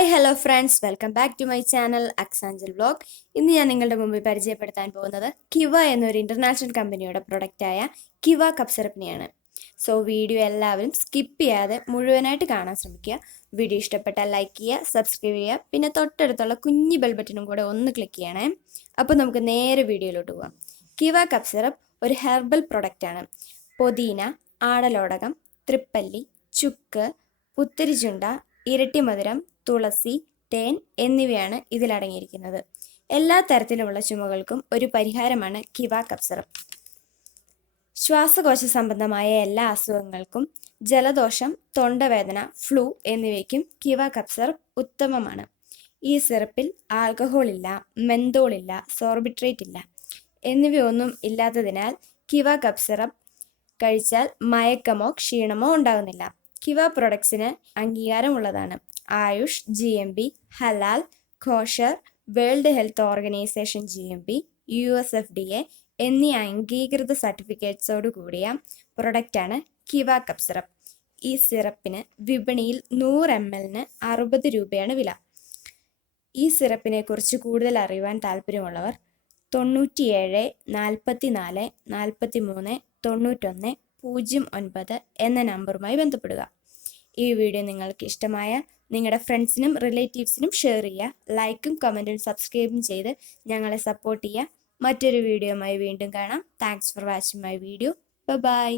Hi hello friends, welcome back to my channel അക്സാഞ്ചൽ vlog. ഇന്ന് ഞാൻ നിങ്ങളുടെ മുമ്പിൽ പരിചയപ്പെടുത്താൻ പോകുന്നത് കിവ എന്നൊരു ഇന്റർനാഷണൽ കമ്പനിയുടെ പ്രൊഡക്റ്റായ കിവ കപ്പ് സിറപ്പിനെയാണ്. സോ വീഡിയോ എല്ലാവരും സ്കിപ്പ് ചെയ്യാതെ മുഴുവനായിട്ട് കാണാൻ ശ്രമിക്കുക. വീഡിയോ ഇഷ്ടപ്പെട്ടാൽ ലൈക്ക് ചെയ്യുക, സബ്സ്ക്രൈബ് ചെയ്യുക, പിന്നെ തൊട്ടടുത്തുള്ള കുഞ്ഞു ബെൽ ബട്ടണും കൂടെ ഒന്ന് ക്ലിക്ക് ചെയ്യണേ. അപ്പോൾ നമുക്ക് നേരെ വീഡിയോയിലോട്ട് പോകാം. കിവ കപ്പ് സിറപ്പ് ഒരു ഹെർബൽ പ്രൊഡക്റ്റാണ്. പൊതീന, ആടലോടകം, തൃപ്പല്ലി, ചുക്ക്, പുത്തരിചുണ്ട, ഇരട്ടിമധുരം, തുളസി, തേൻ എന്നിവയാണ് ഇതിലടങ്ങിയിരിക്കുന്നത്. എല്ലാ തരത്തിലുമുള്ള ചുമകൾക്കും ഒരു പരിഹാരമാണ് കിവ കപ്പ് സിറപ്പ്. ശ്വാസകോശ സംബന്ധമായ എല്ലാ അസുഖങ്ങൾക്കും, ജലദോഷം, തൊണ്ടവേദന, ഫ്ലൂ എന്നിവയ്ക്കും കിവ കപ്പ് സിറപ്പ് ഉത്തമമാണ്. ഈ സിറപ്പിൽ ആൽക്കഹോൾ ഇല്ല, മെന്തോൾ ഇല്ല, സോർബിട്രേറ്റ് ഇല്ല എന്നിവയൊന്നും ഇല്ലാത്തതിനാൽ കിവ കപ്പ് സിറപ്പ് കഴിച്ചാൽ മയക്കമോ ക്ഷീണമോ ഉണ്ടാകുന്നില്ല. കിവ പ്രൊഡക്ട്സിന് അംഗീകാരമുള്ളതാണ്. ആയുഷ്, GMB, ഹലാൽ, kosher, World Health Organization GMB, USFDA എന്നീ അംഗീകൃത സർട്ടിഫിക്കറ്റ്സോട് കൂടിയ പ്രൊഡക്റ്റാണ് കിവ കപ്പ് സിറപ്പ്. ഈ സിറപ്പിന് വിപണിയിൽ 100 ml 60 രൂപയാണ് വില. ഈ സിറപ്പിനെ കുറിച്ച് കൂടുതൽ അറിയുവാൻ താല്പര്യമുള്ളവർ 97 44 43 91 09 എന്ന നമ്പറുമായി ബന്ധപ്പെടുക. ഈ വീഡിയോ നിങ്ങൾക്ക് ഇഷ്ടമായ നിങ്ങളുടെ ഫ്രണ്ട്സിനും റിലേറ്റീവ്സിനും ഷെയർ ചെയ്യുക. ലൈക്കും കമൻറ്റും സബ്സ്ക്രൈബും ചെയ്ത് ഞങ്ങളെ സപ്പോർട്ട് ചെയ്യുക. മറ്റൊരു വീഡിയോയുമായി വീണ്ടും കാണാം. Thanks for watching my video. By.